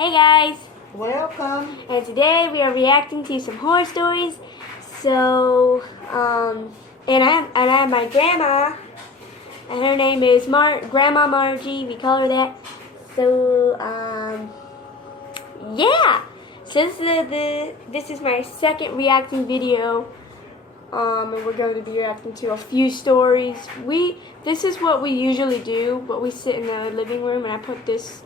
Hey guys! Welcome. And today we are reacting to some horror stories. So, and I have my grandma, and her name is Grandma Margie. We call her that. So, yeah. So this is my second reacting video. And we're going to be reacting to a few stories. This is what we usually do, but we sit in the living room and I put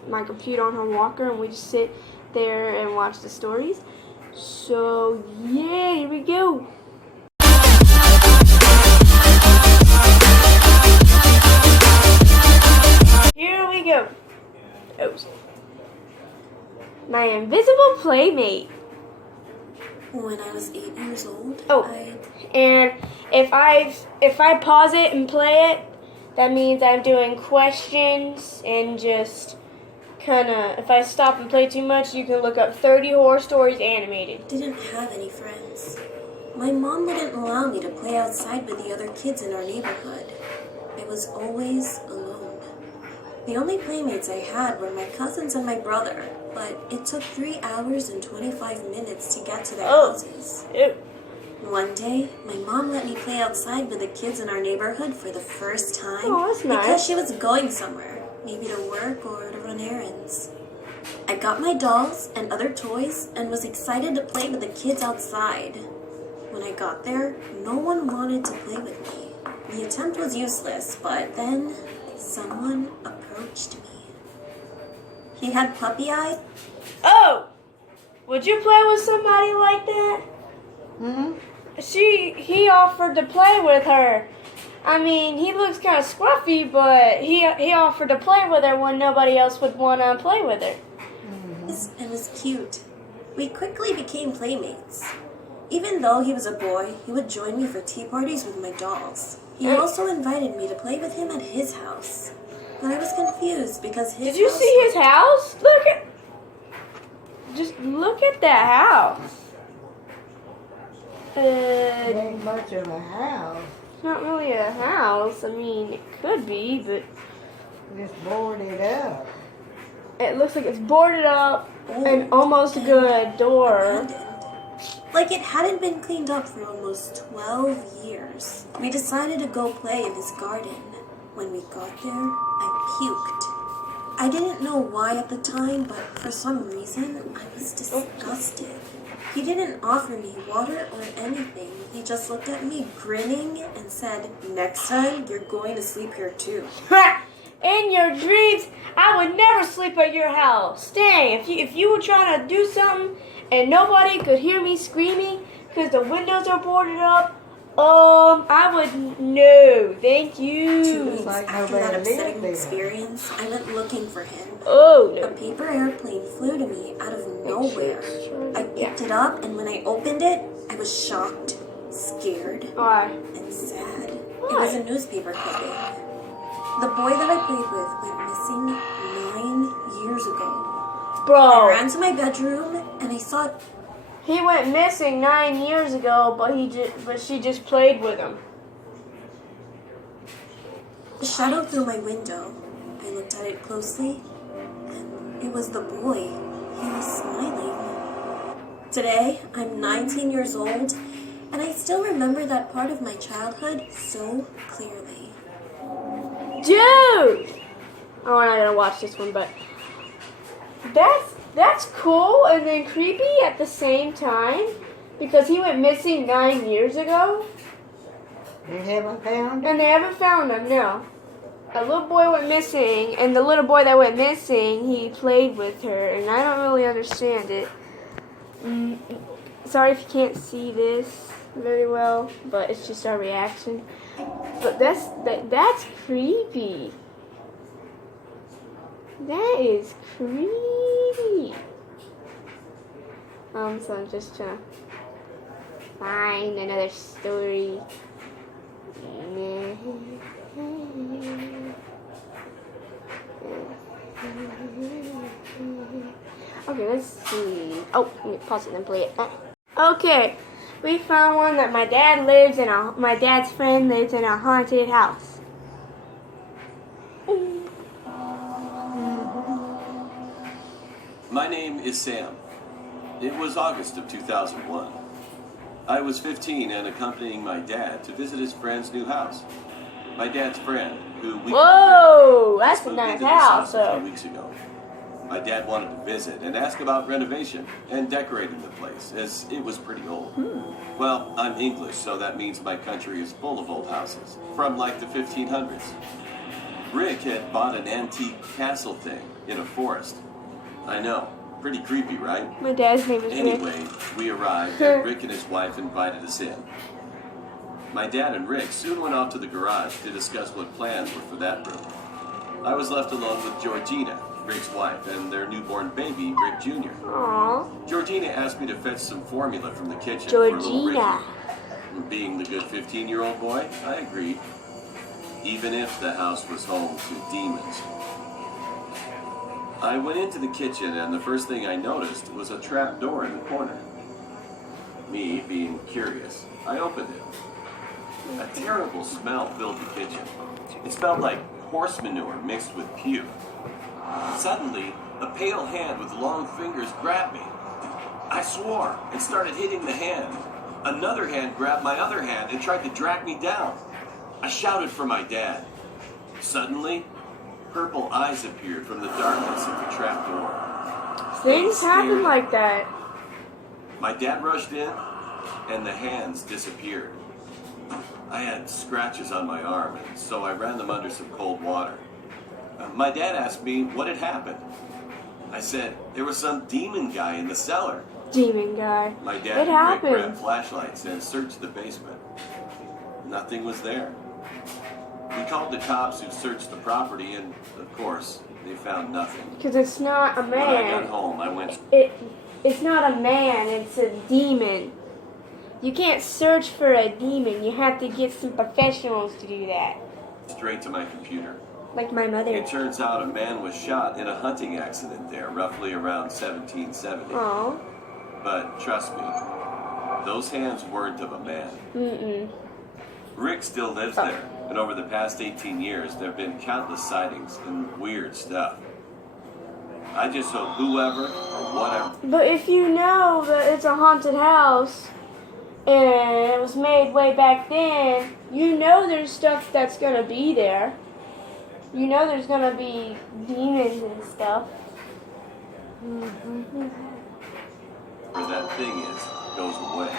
my computer on her walker and we just sit there and watch the stories. So yeah, here we go. Here we go. Oh. My invisible playmate. When I was 8 years old. And if I pause it and play it, that means I'm doing questions and just kinda, if I stop and play too much, you can look up 30 horror stories animated. Didn't have any friends. My mom wouldn't allow me to play outside with the other kids in our neighborhood. I was always alone. The only playmates I had were my cousins and my brother, but it took 3 hours and 25 minutes to get to their houses. Ew. One day, my mom let me play outside with the kids in our neighborhood for the first time. Oh, that's nice. Because she was going somewhere, maybe to work or to run errands. I got my dolls and other toys and was excited to play with the kids outside. When I got there, no one wanted to play with me. The attempt was useless, but then someone approached me. He had puppy eye. Oh! Would you play with somebody like that? Hmm? He offered to play with her. I mean, he looks kind of scruffy, but he offered to play with her when nobody else would want to play with her. And was cute. We quickly became playmates. Even though he was a boy, he would join me for tea parties with my dolls. He also invited me to play with him at his house. But I was confused because his Did you see his house? Just look at that house. It ain't much of a house. It's not really a house. I mean, it could be, but Just boarded up. it looks like it's boarded up and almost good door. Abandoned. Like it hadn't been cleaned up for almost 12 years. We decided to go play in his garden. When we got there, I puked. I didn't know why at the time, but for some reason, I was disgusted. He didn't offer me water or anything. He just looked at me grinning and said, "Next time, you're going to sleep here too." In your dreams, I would never sleep at your house. Dang, if you were trying to do something and nobody could hear me screaming because the windows are boarded up, I would no, thank you. 2 weeks Like after that nobody upsetting lived there. experience, I went looking for him. Oh A no. paper airplane flew to me out of nowhere. I picked it up, and when I opened it, I was shocked, scared, Why? and sad. It was a newspaper clipping. The boy that I played with went missing 9 years ago. I Bro, ran to my bedroom, and I saw he went missing 9 years ago, but she just played with him. a shadow through my window. I looked at it closely, and it was the boy. He was smiling. Today, I'm 19 years old, and I still remember that part of my childhood so clearly. Dude! Oh, I'm not gonna watch this one, but that's cool and then creepy at the same time because he went missing 9 years ago You haven't found it? and they haven't found him. No, a little boy went missing, and the little boy that went missing, he played with her, and I don't really understand it. Sorry if you can't see this very well, but it's just our reaction. But that's creepy. That is creepy. So I'm just trying to find another story. Okay, let's see. Oh, let me pause it and play it. Okay, we found one that my dad's friend lives in a haunted house. My name name is Sam. It was August of 2001. I was 15 and accompanying my dad to visit his friend's new house. My dad's friend, who we Whoa, that's a moved nice into this house, a though. few weeks ago. My dad wanted to visit and ask about renovation and decorating the place, as it was pretty old. Well, I'm English, so that means my country is full of old houses, from like the 1500s. Rick had bought an antique castle thing in a forest. I know, pretty creepy, right? My dad's name is Rick. Anyway, we arrived and Rick and his wife invited us in. My dad and Rick soon went off to the garage to discuss what plans were for that room. I was left alone with Georgina, Rick's wife, and their newborn baby, Rick Jr. Aww. Georgina asked me to fetch some formula from the kitchen for little Ricky. Georgina. Being the good 15-year-old boy, I agreed. Even if the house was home to demons. I went into the kitchen and the first thing I noticed was a trap door in the corner. Me, being curious, I opened it. A terrible smell filled the kitchen. It smelled like horse manure mixed with puke. Suddenly, a pale hand with long fingers grabbed me. I swore and started hitting the hand. Another hand grabbed my other hand and tried to drag me down. I shouted for my dad. Suddenly, purple eyes appeared from the darkness of the trap door. Things happen like that. My dad rushed in, and the hands disappeared. I had scratches on my arm, and so I ran them under some cold water. My dad asked me what had happened. I said there was some demon guy in the cellar. Demon guy. My It dad and Rick happens. grabbed flashlights and searched the basement. Nothing was there. We called the cops who searched the property, and of course, they found nothing. Because it's not a When I got man. home, I went It's not a man, it's a demon. You can't search for a demon. You have to get some professionals to do that. straight to my computer. Like my mother. It turns out a man was shot in a hunting accident there, roughly around 1770. Aww. But trust me, those hands weren't of a man. Mm-mm. Rick still lives there, and over the past 18 years, there have been countless sightings and weird stuff. I just hope whoever or whatever. But if you know that it's a haunted house and it was made way back then, you know there's stuff that's gonna be there. You know there's gonna be demons and stuff. Where that thing is, goes away.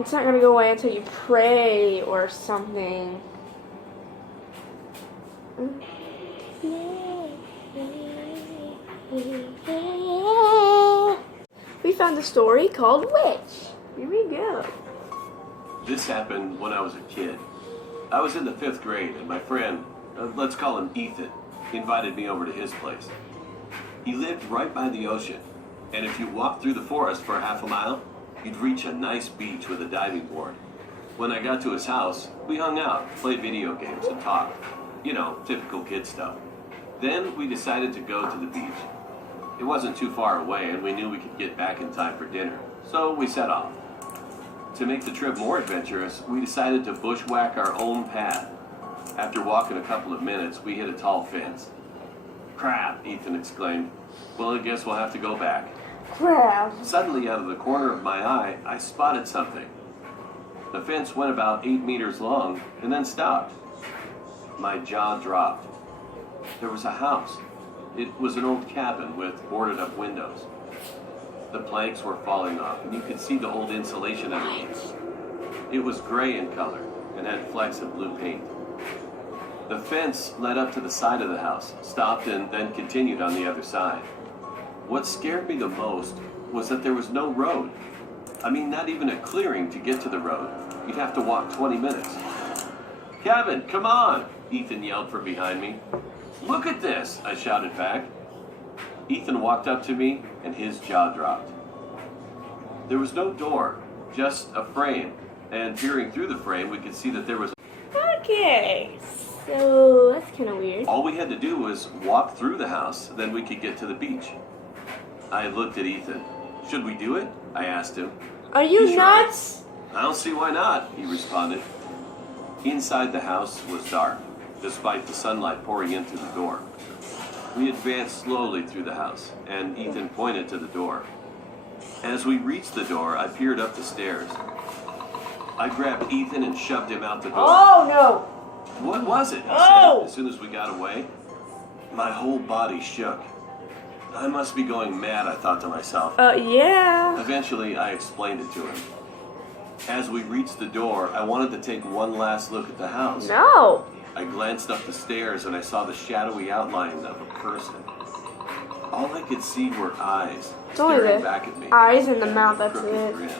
It's not gonna go away until you pray or something. We found a story called Witch. Here we go. This happened when I was a kid. I was in the 5th grade, and my friend, let's call him Ethan, invited me over to his place. He lived right by the ocean, and if you walked through the forest for half a mile, you'd reach a nice beach with a diving board. When I got to his house, we hung out, played video games, and talked. You know, typical kid stuff. Then we decided to go to the beach. It wasn't too far away, and we knew we could get back in time for dinner, so we set off. To make the trip more adventurous, we decided to bushwhack our own path. After walking a couple of minutes, we hit a tall fence. "Crap," Ethan exclaimed. "Well, I guess we'll have to go back." Crap. Suddenly, out of the corner of my eye, I spotted something. The fence went about 8 meters long and then stopped. My jaw dropped. There was a house. It was an old cabin with boarded up windows. The planks were falling off, and you could see the old insulation underneath. It was gray in color and had flecks of blue paint. The fence led up to the side of the house, stopped, and then continued on the other side. What scared me the most was that there was no road. I mean, not even a clearing to get to the road. You'd have to walk 20 minutes. "Kevin, come on!" Ethan yelled from behind me. "Look at this!" I shouted back. Ethan walked up to me, and his jaw dropped. There was no door, just a frame, and peering through the frame, we could see that there was... Okay, so that's kind of weird. All we had to do was walk through the house, then we could get to the beach. I looked at Ethan. "Should we do it?" I asked him. Are you He shrugged. nuts? "I don't see why not," he responded. Inside the house was dark, despite the sunlight pouring in through the door. We advanced slowly through the house, and Ethan pointed to the door. As we reached the door, I peered up the stairs. I grabbed Ethan and shoved him out the door. Oh no! What was it? He Oh! said as soon as we got away. My whole body shook. I must be going mad, I thought to myself. Yeah. Eventually, I explained it to him. As we reached the door, I wanted to take one last look at the house. No. I glanced up the stairs and I saw the shadowy outline of a person. All I could see were eyes only staring the back at me. eyes in the and mouth, a that's crooked it. grin.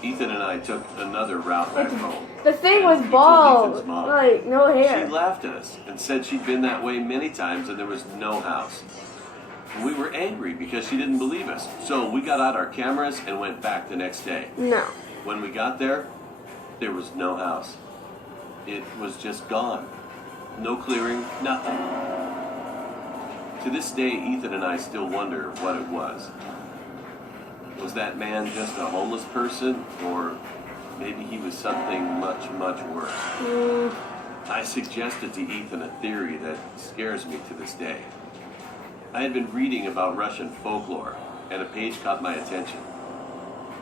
Ethan and I took another route back home. The thing and was he told bald, Ethan's mom. like no She hair. laughed at us and said she'd been that way many times and there was no house. And we were angry because she didn't believe us. So we got out our cameras and went back the next day. No. When we got there was no house. It was just gone. No clearing, nothing. To this day, Ethan and I still wonder what it was. Was that man just a homeless person, or maybe he was something much, much worse? I suggested to Ethan a theory that scares me to this day. I had been reading about Russian folklore, and a page caught my attention.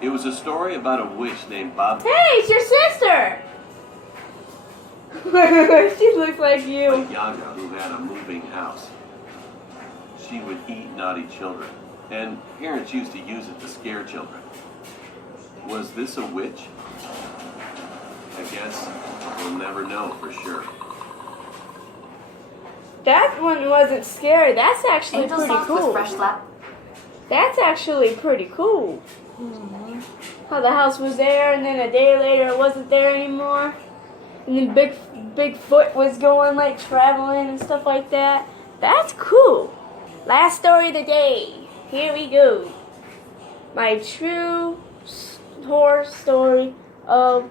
It was a story about a witch named Hey, it's your sister! She looks like you. Yaga, who had a moving house. She would eat naughty children, and parents used to use it to scare children. Was this a witch? I guess we'll never know for sure. That one wasn't scary. That's actually Angel pretty sauce cool. with fresh slap. That's actually pretty cool. How the house was there, and then a day later it wasn't there anymore. And then Bigfoot was going like traveling and stuff like that. That's cool. Last story of the day. Here we go. My true horror story of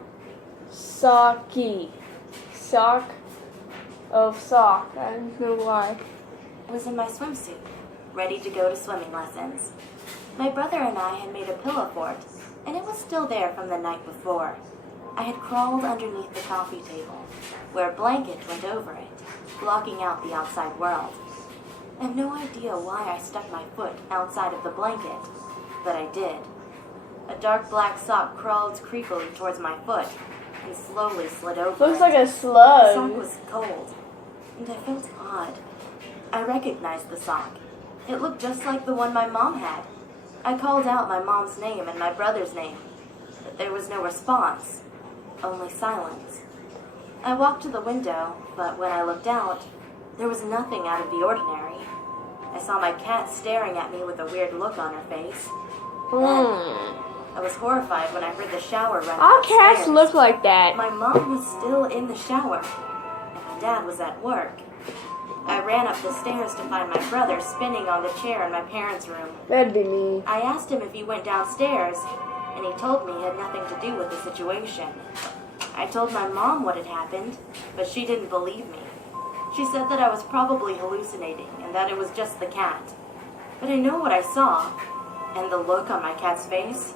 Saki. Sock of sock. I don't know why. Was in my swimsuit, ready to go to swimming lessons. My brother and I had made a pillow fort, and it was still there from the night before. I had crawled underneath the coffee table, where a blanket went over it, blocking out the outside world. I have no idea why I stuck my foot outside of the blanket, but I did. A dark black sock crawled creepily towards my foot and slowly slid over. Looks like a The sock slug. was cold, and I felt odd. I recognized the sock. It looked just like the one my mom had. I called out my mom's name and my brother's name, but there was no response, only silence. I walked to the window, but when I looked out, there was nothing out of the ordinary. I saw my cat staring at me with a weird look on her face. I was horrified when I heard the shower run All downstairs. cats look like that. My mom was still in the shower, and my dad was at work. I ran up the stairs to find my brother spinning on the chair in my parents' room. That'd be me. I asked him if he went downstairs, and he told me it had nothing to do with the situation. I told my mom what had happened, but she didn't believe me. She said that I was probably hallucinating and that it was just the cat. But I know what I saw, and the look on my cat's face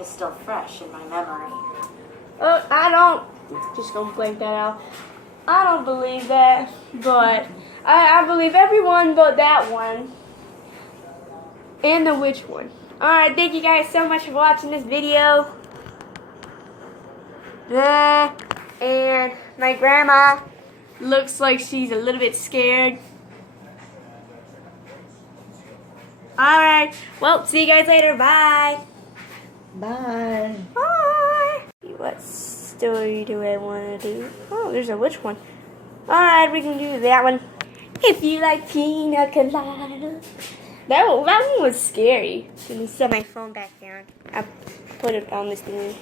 is still fresh in my memory. Oh, I don't. Just gonna blank that out. I don't believe that, but I believe everyone but that one. And the witch one. Alright, thank you guys so much for watching this video. And my grandma looks like she's a little bit scared. Alright, well, see you guys later. Bye. Bye. Bye. What story do I want to do? Oh, there's a witch one. Alright, we can do that one. If you like pina coladas. That one was scary. Let me set my phone back down. I put it on this thing.